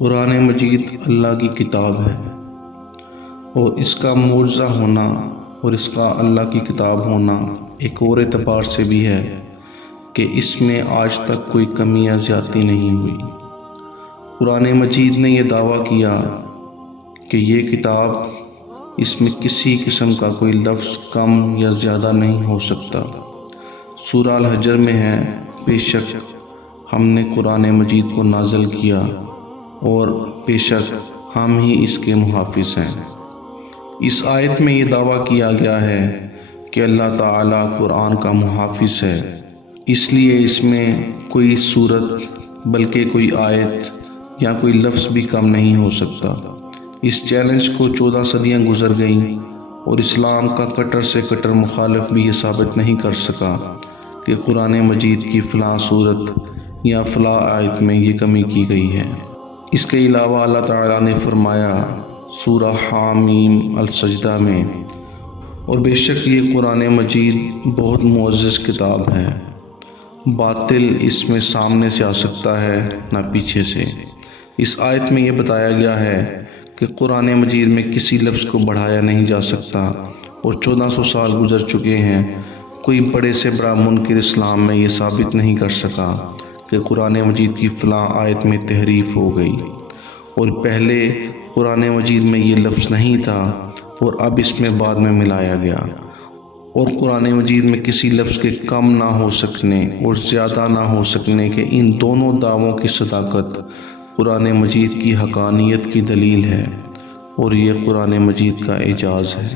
قرآن مجید اللہ کی کتاب ہے، اور اس کا معجزہ ہونا اور اس کا اللہ کی کتاب ہونا ایک اور اعتبار سے بھی ہے کہ اس میں آج تک کوئی کمی یا زیادتی نہیں ہوئی۔ قرآن مجید نے یہ دعویٰ کیا کہ یہ کتاب، اس میں کسی قسم کا کوئی لفظ کم یا زیادہ نہیں ہو سکتا۔ سورہ الحجر میں ہے، بے شک ہم نے قرآن مجید کو نازل کیا اور بے شک ہم ہی اس کے محافظ ہیں۔ اس آیت میں یہ دعویٰ کیا گیا ہے کہ اللہ تعالیٰ قرآن کا محافظ ہے، اس لیے اس میں کوئی صورت بلکہ کوئی آیت یا کوئی لفظ بھی کم نہیں ہو سکتا۔ اس چیلنج کو 14 صدیاں گزر گئیں اور اسلام کا کٹر سے کٹر مخالف بھی یہ ثابت نہیں کر سکا کہ قرآن مجید کی فلاں صورت یا فلاں آیت میں یہ کمی کی گئی ہے۔ اس کے علاوہ اللہ تعالیٰ نے فرمایا سورہ حامیم السجدہ میں، اور بے شک یہ قرآن مجید بہت معزز کتاب ہے، باطل اس میں سامنے سے آ سکتا ہے نہ پیچھے سے۔ اس آیت میں یہ بتایا گیا ہے کہ قرآن مجید میں کسی لفظ کو بڑھایا نہیں جا سکتا، اور 1400 سال گزر چکے ہیں، کوئی بڑے سے بڑا منکر اسلام میں یہ ثابت نہیں کر سکا کہ قرآن مجید کی فلاں آیت میں تحریف ہو گئی، اور پہلے قرآن مجید میں یہ لفظ نہیں تھا اور اب اس میں بعد میں ملایا گیا۔ اور قرآن مجید میں کسی لفظ کے کم نہ ہو سکنے اور زیادہ نہ ہو سکنے کے ان دونوں دعووں کی صداقت قرآن مجید کی حقانیت کی دلیل ہے، اور یہ قرآن مجید کا اعجاز ہے۔